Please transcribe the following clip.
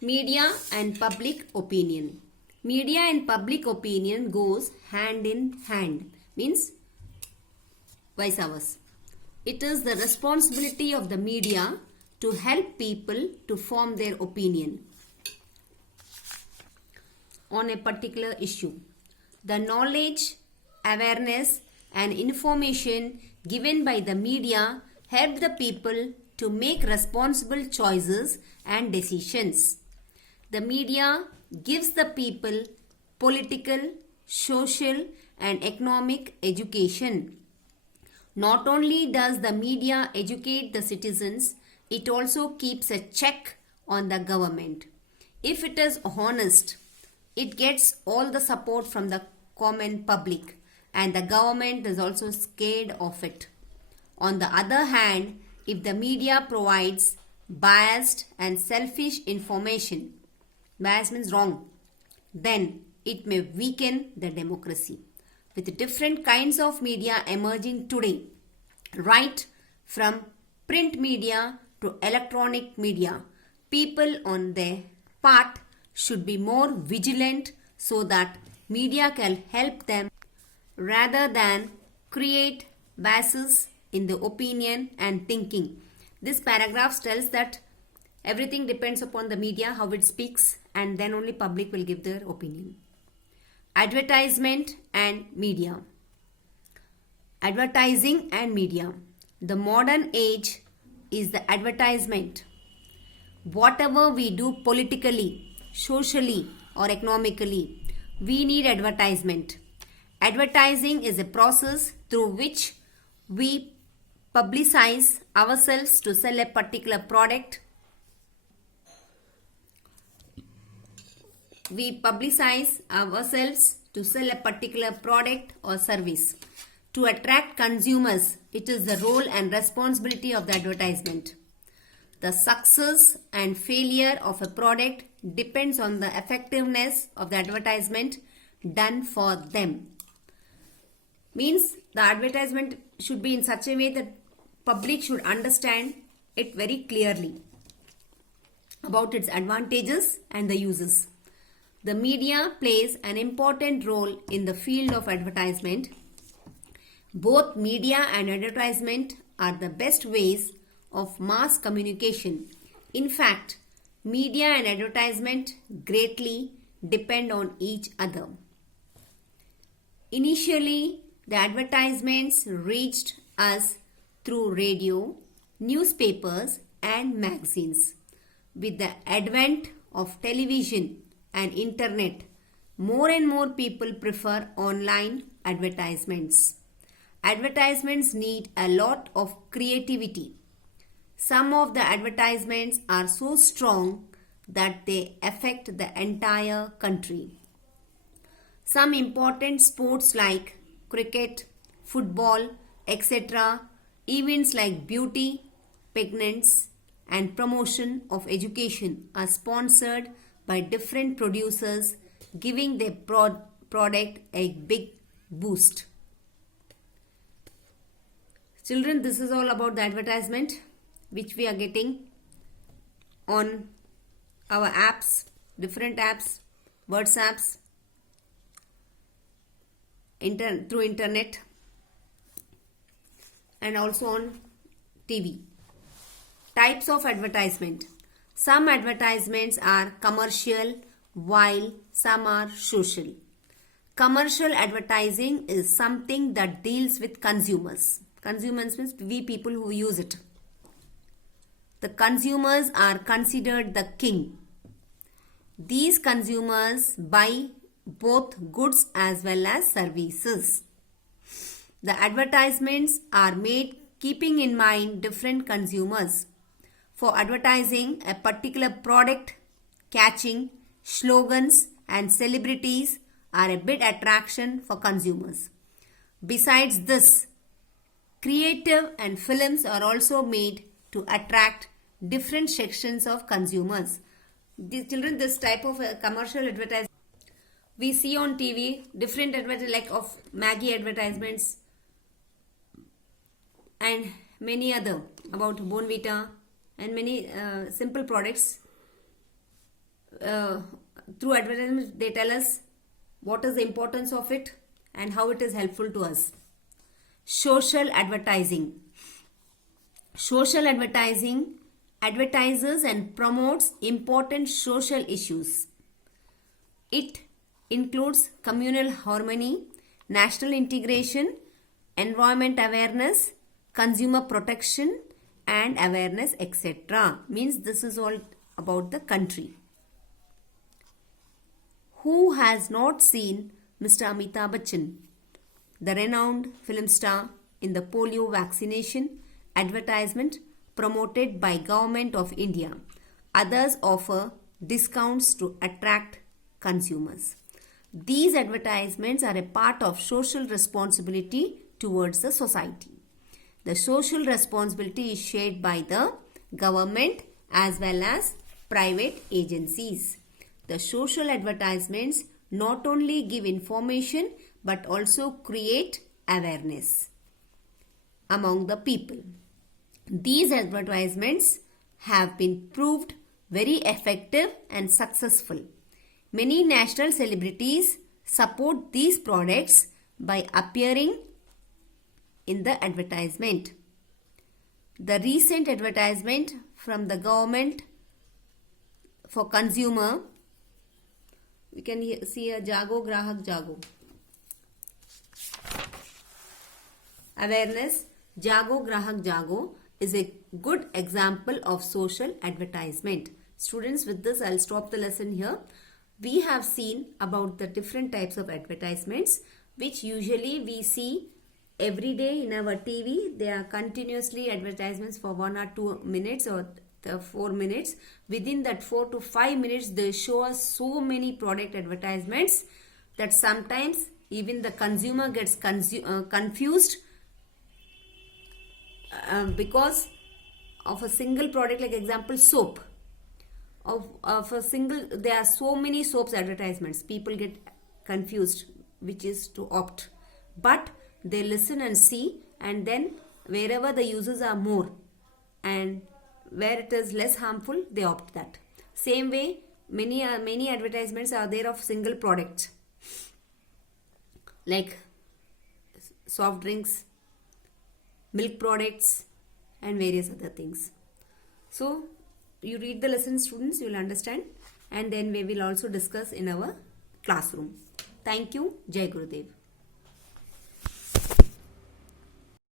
Media and public opinion. Media and public opinion goes hand in hand. Means vice versa. It is the responsibility of the media to help people to form their opinion on a particular issue. The knowledge, awareness and information given by the media help the people to make responsible choices and decisions. The media gives the people political, social and economic education. Not only does the media educate the citizens, it also keeps a check on the government. If it is honest, it gets all the support from the common public and the government is also scared of it. On the other hand, if the media provides biased and selfish information, bias means wrong, then it may weaken the democracy. With different kinds of media emerging today, right from print media to electronic media, people on their part should be more vigilant so that media can help them rather than create biases in the opinion and thinking. This paragraph tells that everything depends upon the media, how it speaks, and then only public will give their opinion. Advertisement and media. Advertising and media. The modern age is the advertisement. Whatever we do politically, socially or economically, we need advertisement. Advertising is a process through which we publicize ourselves to sell a particular product. We publicize ourselves to sell a particular product or service. To attract consumers, it is the role and responsibility of the advertisement. The success and failure of a product depends on the effectiveness of the advertisement done for them. Means the advertisement should be in such a way that public should understand it very clearly about its advantages and the uses. The media plays an important role in the field of advertisement. Both media and advertisement are the best ways of mass communication. In fact, media and advertisement greatly depend on each other. Initially, the advertisements reached us through radio, newspapers and magazines. With the advent of television and internet, more and more people prefer online advertisements. Advertisements need a lot of creativity. Some of the advertisements are so strong that they affect the entire country. Some important sports like cricket, football, etc., events like beauty, pregnancy and promotion of education are sponsored by different producers, giving their product a big boost. Children, this is all about the advertisement which we are getting on our apps, different apps, WhatsApps, through internet and also on TV. Types of advertisement. Some advertisements are commercial while some are social. Commercial advertising is something that deals with consumers. Consumers means we people who use it. The consumers are considered the king. These consumers buy both goods as well as services. The advertisements are made keeping in mind different consumers. For advertising a particular product, catching slogans and celebrities are a big attraction for consumers. Besides this, creative and films are also made to attract different sections of consumers. Children, this type of commercial advertisement we see on TV, different advertisements like of Maggie advertisements and many other about Bonvita and many simple products through advertisements they tell us what is the importance of it and how it is helpful to us. Social advertising. Social advertising advertises and promotes important social issues. It includes communal harmony, national integration, environment awareness, consumer protection and awareness, etc. Means this is all about the country. Who has not seen Mr. Amitabh Bachchan, the renowned film star, in the polio vaccination advertisement promoted by Government of India? Others offer discounts to attract consumers. These advertisements are a part of social responsibility towards the society. The social responsibility is shared by the government as well as private agencies. The social advertisements not only give information but also create awareness among the people. These advertisements have been proved very effective and successful. Many national celebrities support these products by appearing in the advertisement. The recent advertisement from the government for consumer, we can see a Jago Grahak Jago. Awareness. Jago Grahak Jago is a good example of social advertisement. Students, with this I'll stop the lesson here. We have seen about the different types of advertisements which usually we see every day in our TV. They are continuously advertisements for 1 or 2 minutes or 4 minutes. Within that 4 to 5 minutes they show us so many product advertisements that sometimes even the consumer gets confused because of a single product. Like example, soap. Of a single, there are so many soaps advertisements. People get confused which is to opt. But they listen and see, and then wherever the uses are more and where it is less harmful, they opt that. Same way, many advertisements are there of single products like soft drinks, milk products and various other things. So you read the lesson, students, you will understand, and then we will also discuss in our classroom. Thank you. Jai Gurudev.